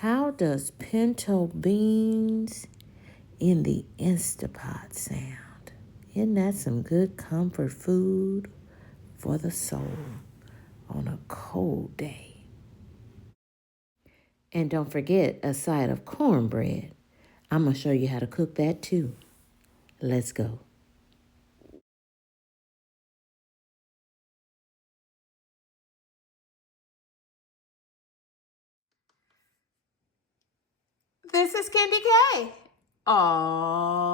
How does pinto beans in the Instapot sound? Isn't that some good comfort food for the soul on a cold day? And don't forget a side of cornbread. I'm going to show you how to cook that too. Let's go. This is KendyK all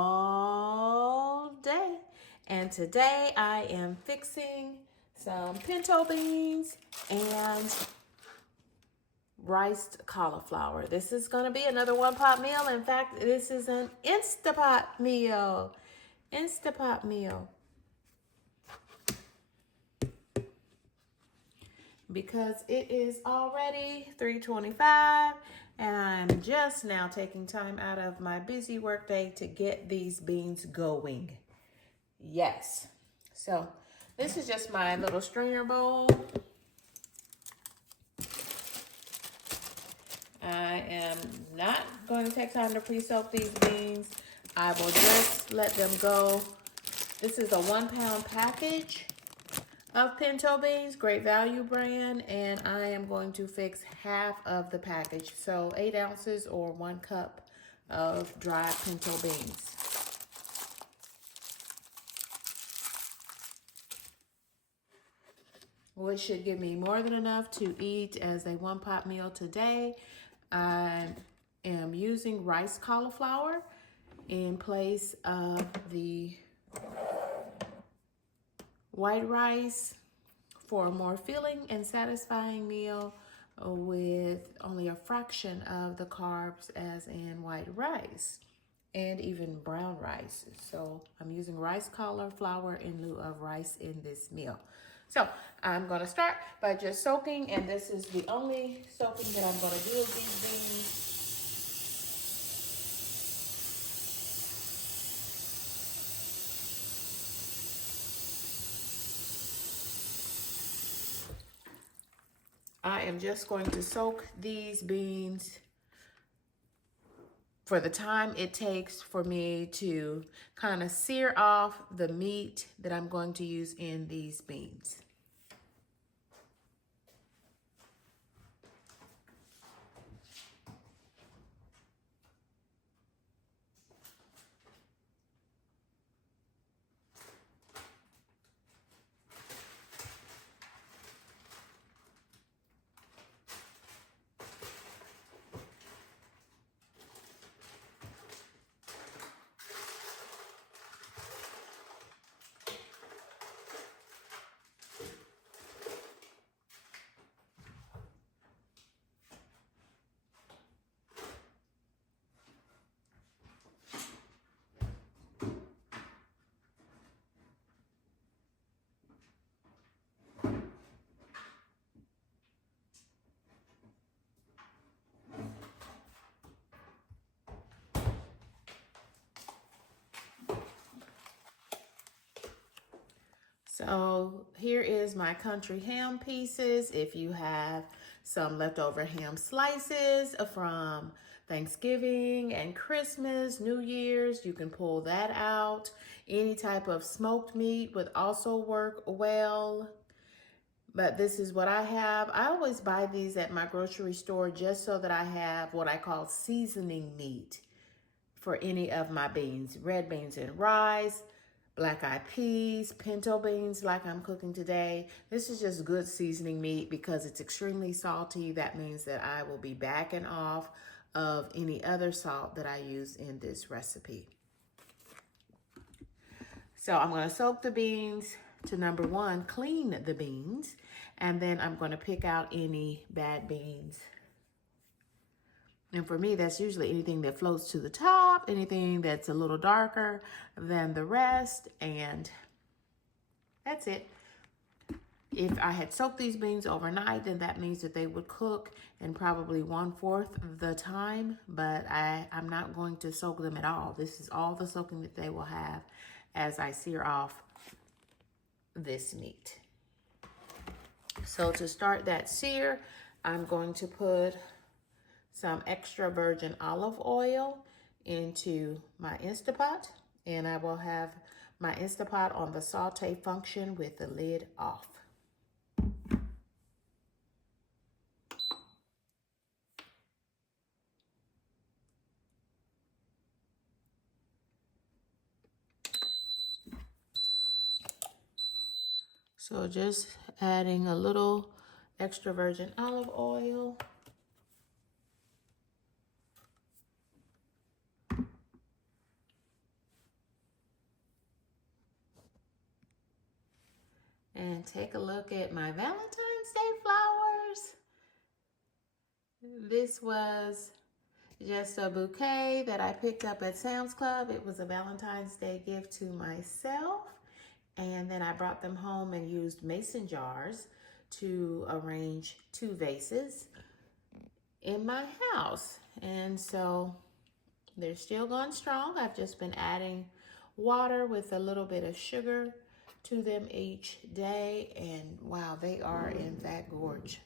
day. And today I am fixing some pinto beans and riced cauliflower. This is going to be another one-pot meal. In fact, this is an Instapot meal. Instapot meal. Because it is already 3:25 and I'm just now taking time out of my busy workday to get these beans going. Yes. So this is just my little stringer bowl. I am not going to take time to pre-soak these beans. I will just let them go. This is a 1 pound package of pinto beans, Great Value brand, and I am going to fix half of the package. So 8 ounces or 1 cup of dried pinto beans. Which should give me more than enough to eat as a one-pot meal today. I am using rice cauliflower in place of the white rice for a more filling and satisfying meal with only a fraction of the carbs as in white rice and even brown rice. So I'm using rice cauliflower in lieu of rice in this meal. So I'm gonna start by just soaking, and this is the only soaking that I'm gonna do of these beans. I am just going to soak these beans for the time it takes for me to kind of sear off the meat that I'm going to use in these beans. So here is my country ham pieces. If you have some leftover ham slices from Thanksgiving and Christmas, New Year's, you can pull that out. Any type of smoked meat would also work well. But this is what I have. I always buy these at my grocery store just so that I have what I call seasoning meat for any of my beans. Red beans and rice, black-eyed peas, pinto beans like I'm cooking today. This is just good seasoning meat because it's extremely salty. That means that I will be backing off of any other salt that I use in this recipe. So I'm going to soak the beans to number 1, clean the beans, and then I'm going to pick out any bad beans. And for me, that's usually anything that floats to the top, anything that's a little darker than the rest, and that's it. If I had soaked these beans overnight, then that means that they would cook in probably 1/4 the time, but I'm not going to soak them at all. This is all the soaking that they will have as I sear off this meat. So to start that sear, I'm going to put some extra virgin olive oil into my Instapot, and I will have my Instapot on the saute function with the lid off. So just adding a little extra virgin olive oil. And take a look at my Valentine's Day flowers. This was just a bouquet that I picked up at Sam's Club. It was a Valentine's Day gift to myself. And then I brought them home and used mason jars to arrange 2 vases in my house. And so they're still going strong. I've just been adding water with a little bit of sugar to them each day. And wow, they are in fact gorgeous.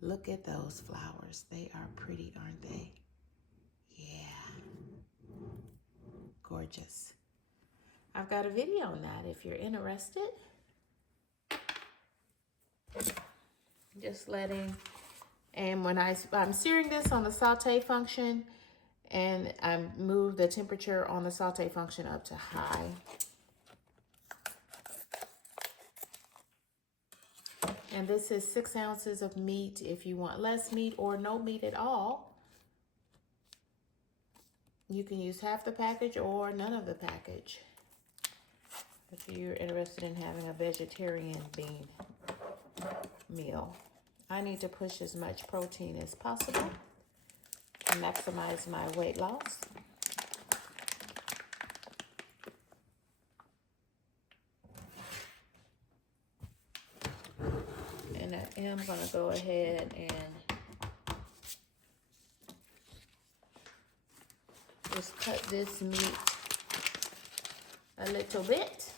Look at those flowers. They are pretty, aren't they? Yeah. Gorgeous. I've got a video on that if you're interested. Just letting, and when I'm searing this on the saute function, and I move the temperature on the saute function up to high. And this is 6 ounces of meat. If you want less meat or no meat at all, you can use half the package or none of the package. If you're interested in having a vegetarian bean meal. I need to push as much protein as possible to maximize my weight loss. And I am going to go ahead and just cut this meat a little bit.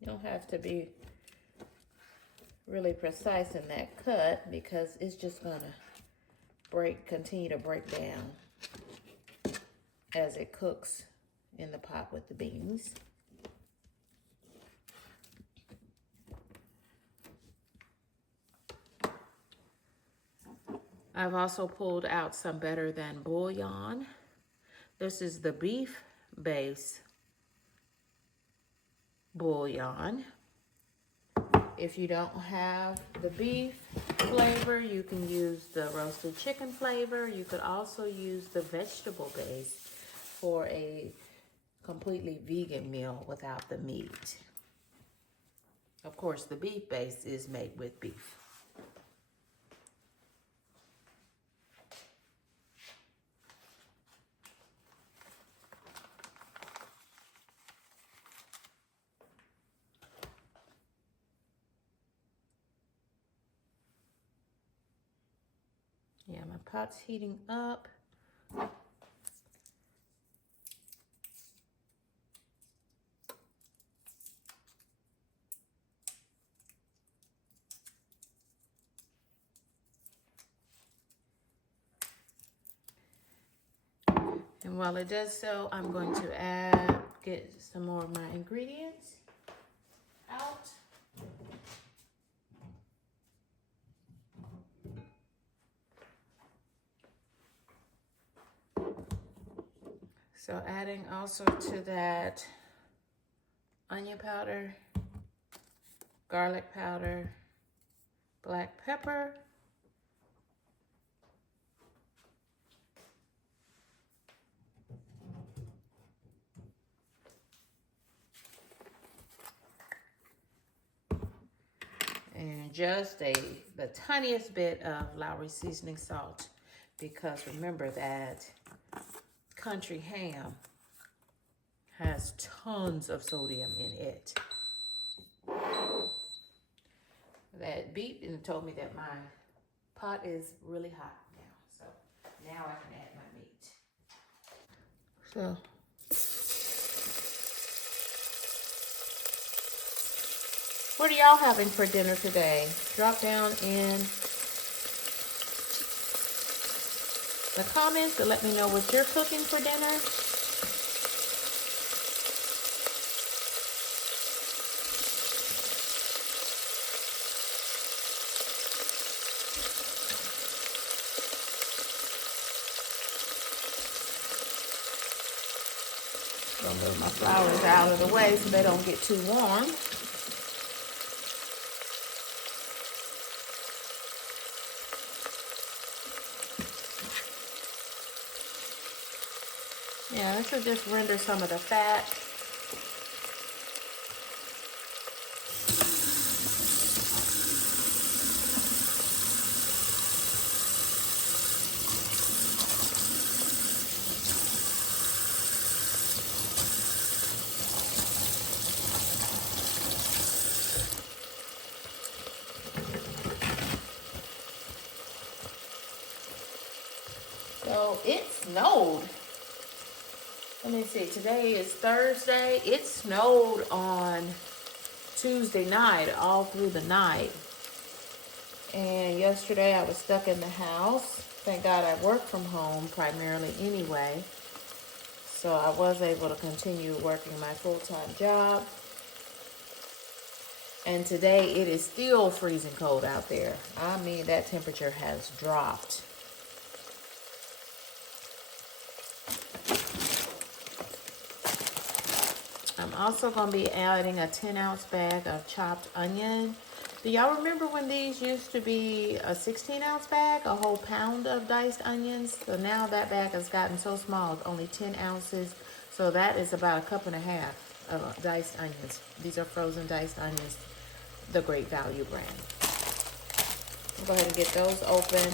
You don't have to be really precise in that cut because it's just going to continue to break down as it cooks in the pot with the beans. I've also pulled out some better than bouillon. This is the beef base bouillon. If you don't have the beef flavor, you can use the roasted chicken flavor. You could also use the vegetable base for a completely vegan meal without the meat. Of course, the beef base is made with beef. Yeah, my pot's heating up. And while it does so, I'm going to get some more of my ingredients out. So adding also to that onion powder, garlic powder, black pepper, and just the tiniest bit of Lowry seasoning salt, because remember that country ham has tons of sodium in it. That beeped and told me that my pot is really hot now. So now I can add my meat. So What are y'all having for dinner today? Drop down in the comments to let me know what you're cooking for dinner. Gonna move my flowers out of the way so they don't get too warm. Yeah, this will just render some of the fat. So it snowed. Let me see, today is Thursday. It snowed on Tuesday night, all through the night. And yesterday I was stuck in the house. Thank God I work from home primarily anyway. So I was able to continue working my full-time job. And today it is still freezing cold out there. I mean, that temperature has dropped. I'm also going to be adding a 10-ounce bag of chopped onion. Do y'all remember when these used to be a 16-ounce bag, a whole pound of diced onions? So now that bag has gotten so small, only 10 ounces. So that is about a cup and a half of diced onions. These are frozen diced onions, the Great Value brand. I'll go ahead and get those open.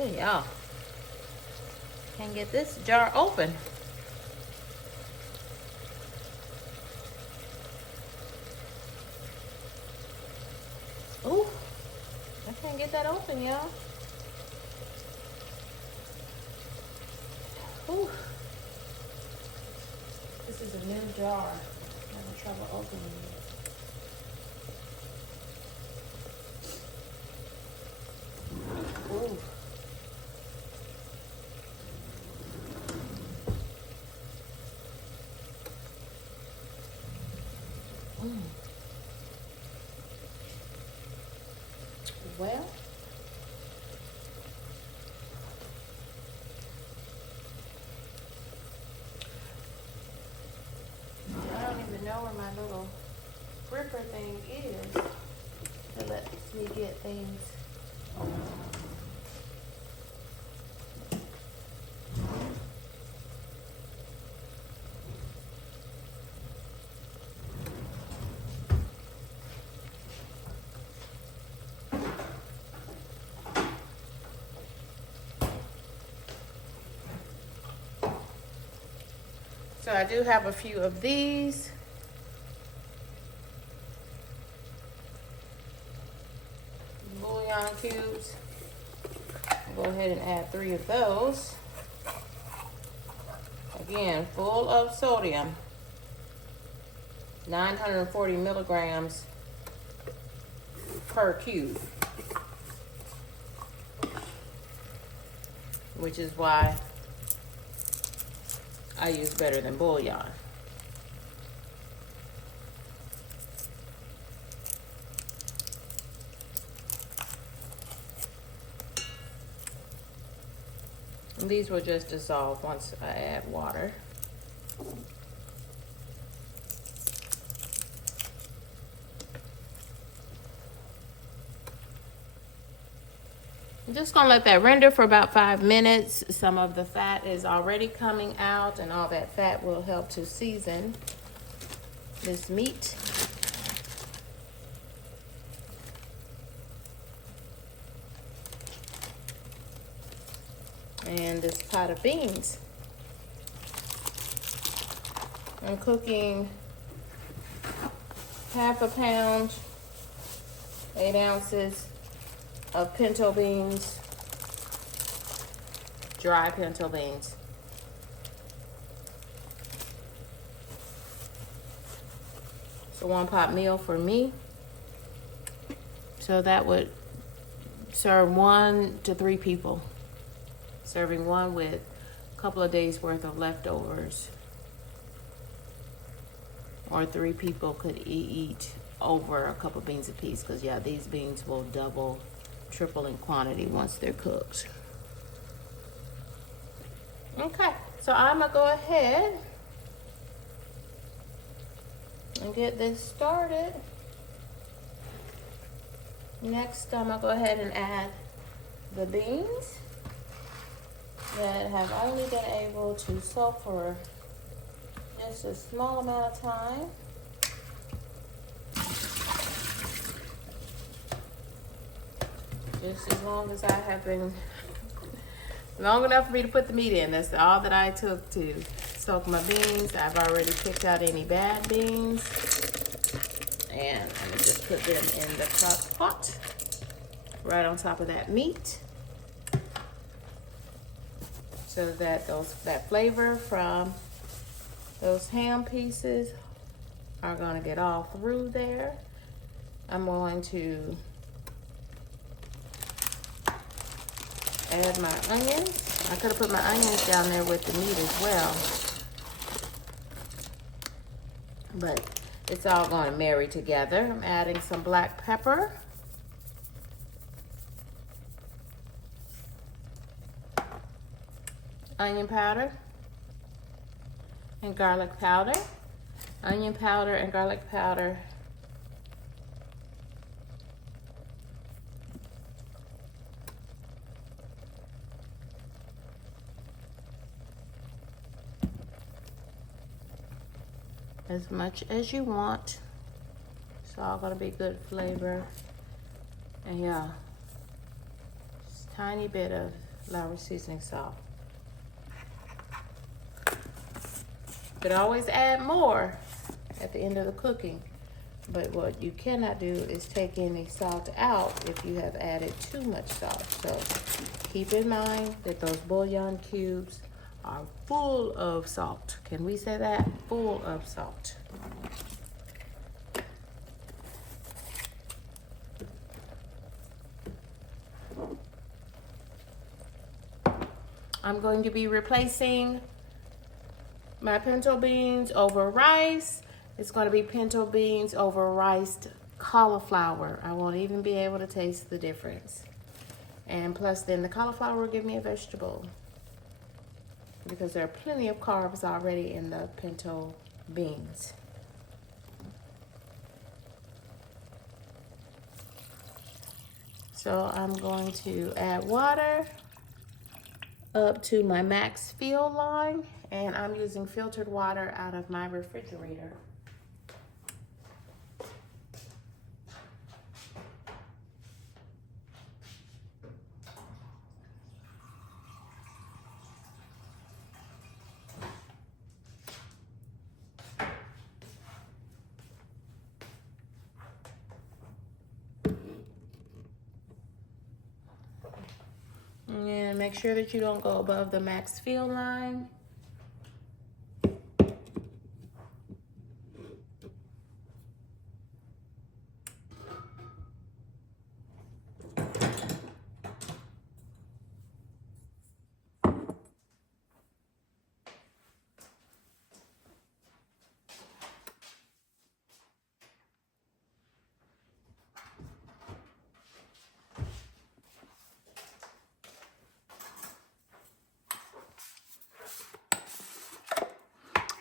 Ooh, y'all. Can't get this jar open. Ooh, I can't get that open, y'all. Ooh. This is a new jar. I'm having trouble opening it. Ooh. Well, I don't even know where my little gripper thing is that lets me get things. So I do have a few of these. Bouillon cubes. I'll go ahead and add 3 of those. Again, full of sodium. 940 milligrams per cube. Which is why I use better than bouillon. And these will just dissolve once I add water. I'm just gonna let that render for about 5 minutes. Some of the fat is already coming out, and all that fat will help to season this meat. And this pot of beans. I'm cooking half a pound, 8 ounces of pinto beans, dry pinto beans. It's a 1-pot meal for me. So that would serve 1 to 3 people. Serving one with a couple of days worth of leftovers. Or 3 people could eat over a couple beans apiece, because yeah, these beans will double, triple in quantity once they're cooked. Okay, so I'm gonna go ahead and get this started. Next, I'm gonna go ahead and add the beans that have only been able to soak for just a small amount of time. Just as long as I have been, long enough for me to put the meat in. That's all that I took to soak my beans. I've already picked out any bad beans. And I'm gonna just put them in the crock pot right on top of that meat, so that that flavor from those ham pieces are gonna get all through there. I'm going to add my onions. I could have put my onions down there with the meat as well, but it's all going to marry together. I'm adding some black pepper. Onion powder and garlic powder. Onion powder and garlic powder. As much as you want. It's all gonna be good flavor. And yeah, just a tiny bit of Lowry seasoning salt. Could always add more at the end of the cooking, but what you cannot do is take any salt out if you have added too much salt. So keep in mind that those bouillon cubes are full of salt. Can we say that? Full of salt. I'm going to be replacing my pinto beans over rice. It's going to be pinto beans over riced cauliflower. I won't even be able to taste the difference. And plus then the cauliflower will give me a vegetable, because there are plenty of carbs already in the pinto beans. So I'm going to add water up to my max fill line, and I'm using filtered water out of my refrigerator. And make sure that you don't go above the max fill line.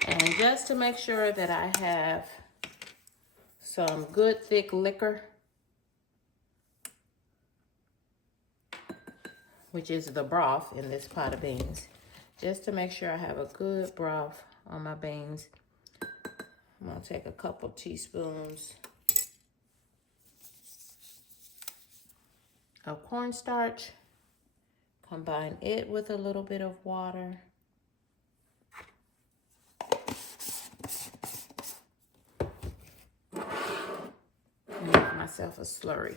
And just to make sure that I have some good thick liquor, which is the broth in this pot of beans. Just to make sure I have a good broth on my beans, I'm gonna take a couple teaspoons of cornstarch, combine it with a little bit of water. And make myself a slurry.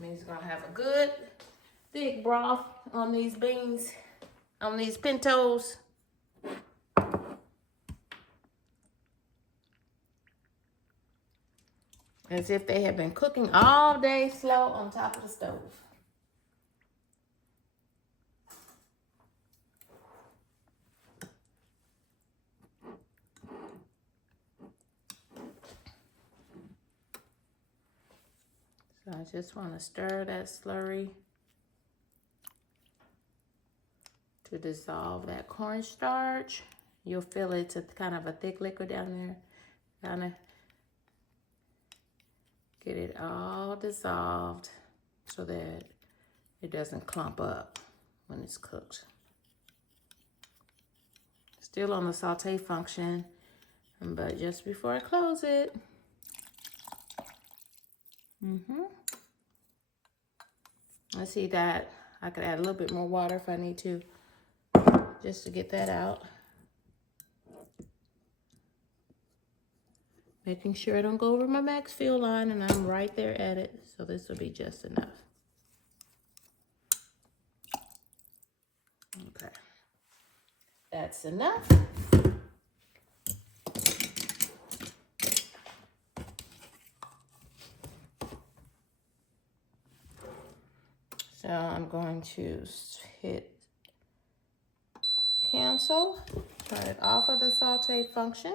Means gonna have a good thick broth on these beans, on these pintos. As if they have been cooking all day slow on top of the stove. So I just want to stir that slurry to dissolve that cornstarch. You'll feel it's a kind of a thick liquid down there. Kind of get it all dissolved so that it doesn't clump up when it's cooked. Still on the saute function, but just before I close it. I see that I could add a little bit more water if I need to, just to get that out. Making sure I don't go over my max fuel line, and I'm right there at it, so this will be just enough. Okay, that's enough. So I'm going to hit cancel, turn it off of the saute function,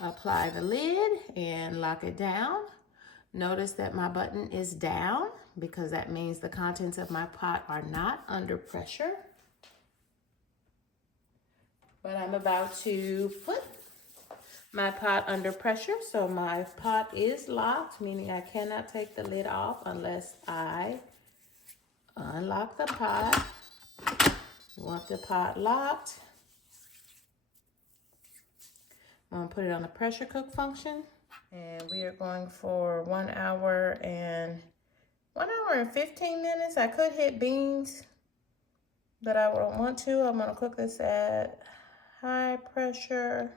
apply the lid and lock it down. Notice that my button is down because that means the contents of my pot are not under pressure. But I'm about to put my pot under pressure, so my pot is locked, meaning I cannot take the lid off unless I unlock the pot. You want the pot locked. I'm gonna put it on the pressure cook function, and we are going for 1 hour and 15 minutes. I could hit beans, but I don't want to. I'm gonna cook this at high pressure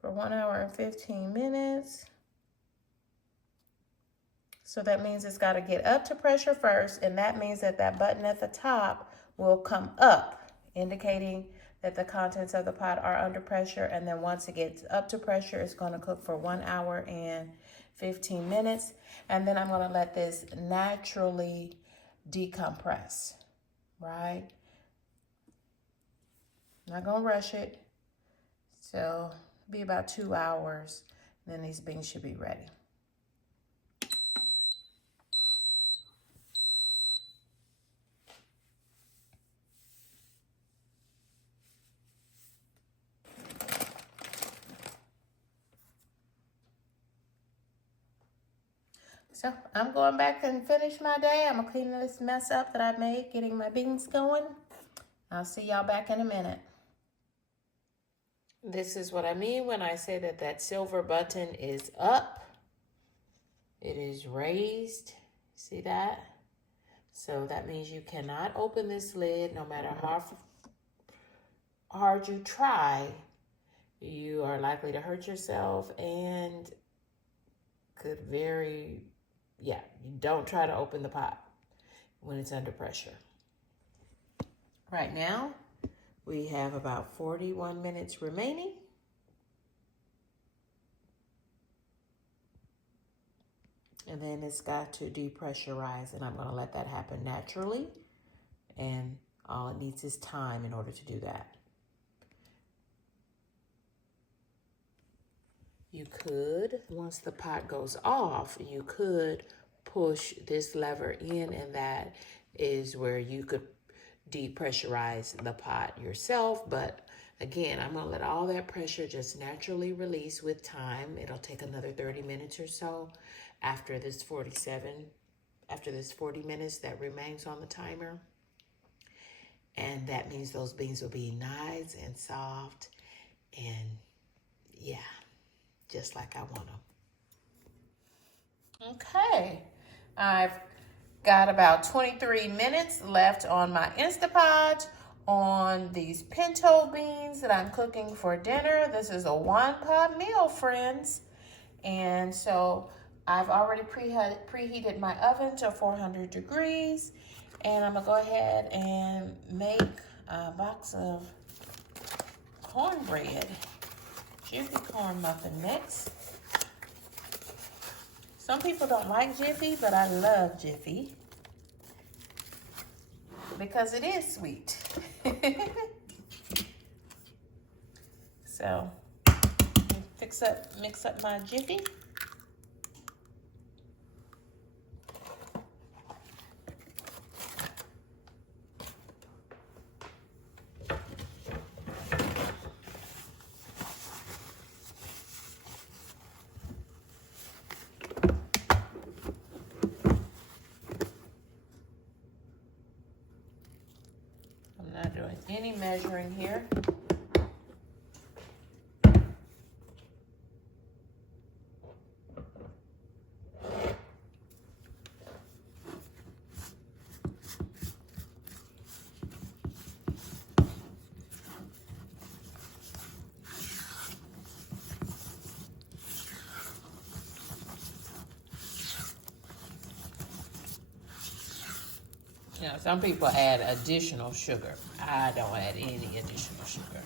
for 1 hour and 15 minutes. So that means it's got to get up to pressure first, and that means that that button at the top will come up, indicating that the contents of the pot are under pressure. And then once it gets up to pressure, it's going to cook for 1 hour and 15 minutes. And then I'm going to let this naturally decompress, right? I'm not going to rush it. So it'll be about 2 hours. Then these beans should be ready. So I'm going back and finish my day. I'm gonna clean this mess up that I made, getting my beans going. I'll see y'all back in a minute. This is what I mean when I say that that silver button is up. It is raised. See that? So that means you cannot open this lid no matter how hard you try. You are likely to hurt yourself and could you don't try to open the pot when it's under pressure. Right now, we have about 41 minutes remaining. And then it's got to depressurize, and I'm going to let that happen naturally. And all it needs is time in order to do that. you could, once the pot goes off, you could push this lever in, and that is where you could depressurize the pot yourself. But again, I'm gonna let all that pressure just naturally release with time. It'll take another 30 minutes or so after this 40 minutes that remains on the timer. And that means those beans will be nice and soft and yeah, just like I want them. Okay, I've got about 23 minutes left on my Instapot on these pinto beans that I'm cooking for dinner. This is a one-pot meal, friends. And so I've already preheated my oven to 400 degrees. And I'm gonna go ahead and make a box of cornbread, Jiffy corn muffin mix. Some people don't like Jiffy, but I love Jiffy because it is sweet. So, mix up my Jiffy. Not doing any measuring here. You know, some people add additional sugar. I don't add any additional sugar.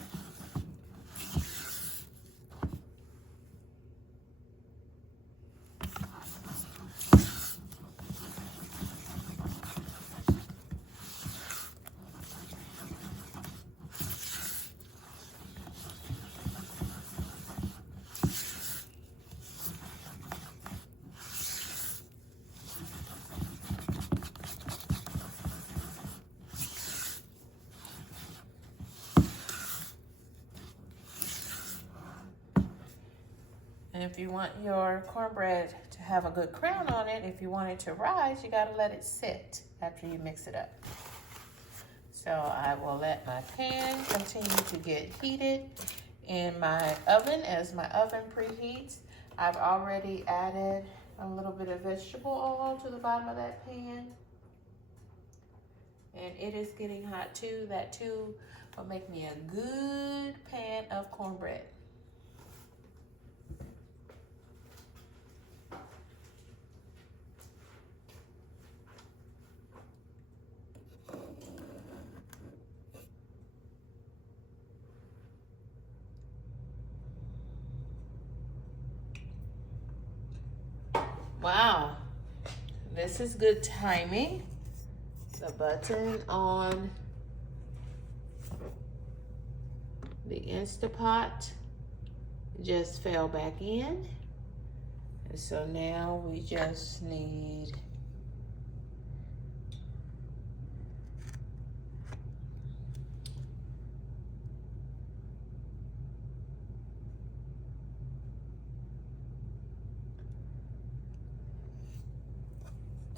And if you want your cornbread to have a good crown on it, if you want it to rise, you gotta let it sit after you mix it up. So I will let my pan continue to get heated in my oven. As my oven preheats, I've already added a little bit of vegetable oil to the bottom of that pan. And it is getting hot too. That too will make me a good pan of cornbread. Wow, this is good timing. The button on the Instapot just fell back in. And so now we just need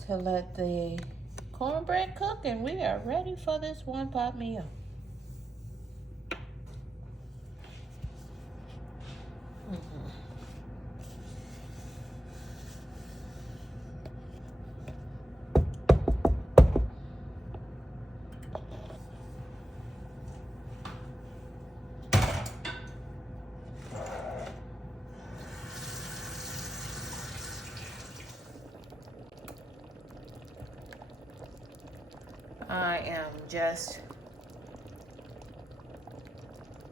to let the cornbread cook, and we are ready for this one-pot meal. I am just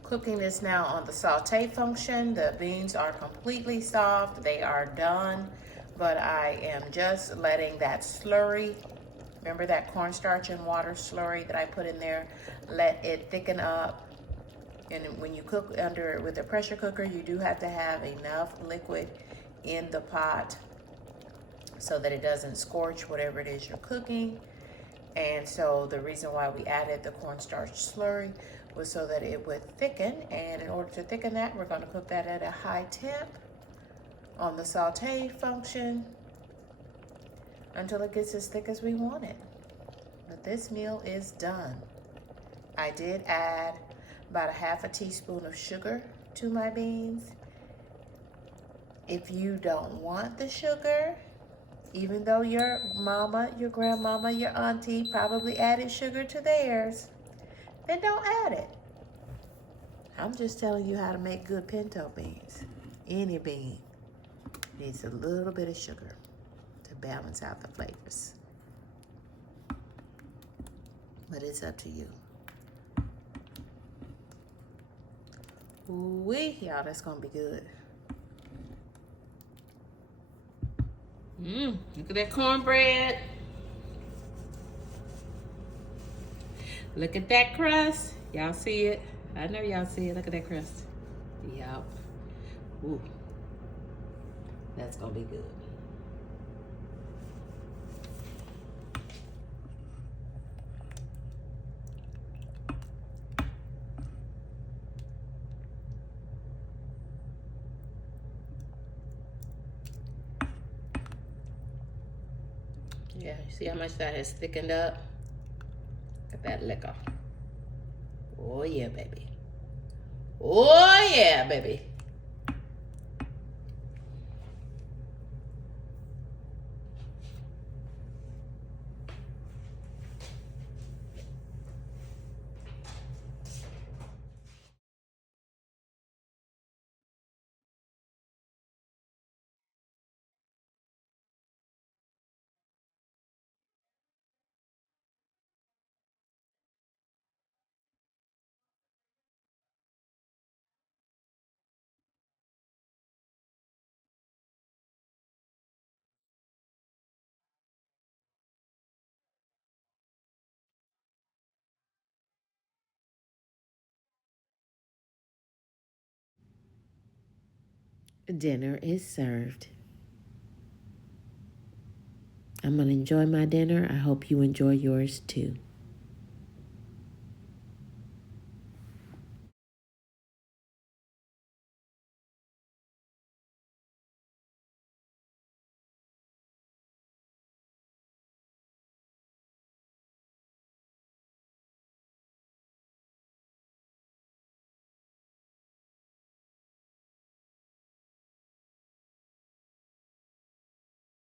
cooking this now on the saute function. The beans are completely soft. They are done, but I am just letting that slurry, remember that cornstarch and water slurry that I put in there, let it thicken up And when you cook under with a pressure cooker, you do have to have enough liquid in the pot so that it doesn't scorch whatever it is you're cooking. And so the reason why we added the cornstarch slurry was so that it would thicken. And in order to thicken that, we're going to cook that at a high temp on the saute function until it gets as thick as we want it. But this meal is done. I did add about a half a teaspoon of sugar to my beans. If you don't want the sugar, even though your mama, your grandmama, your auntie probably added sugar to theirs, then don't add it. I'm just telling you how to make good pinto beans. Any bean needs a little bit of sugar to balance out the flavors. But it's up to you. Ooh-wee, y'all, that's gonna be good. Look at that cornbread. Look at that crust. Y'all see it? I know y'all see it. Look at that crust. Yup. Ooh. That's gonna be good. Yeah, you see how much that has thickened up? Look at that liquor. Oh yeah, baby. Oh yeah, baby. Dinner is served. I'm going to enjoy my dinner. I hope you enjoy yours too.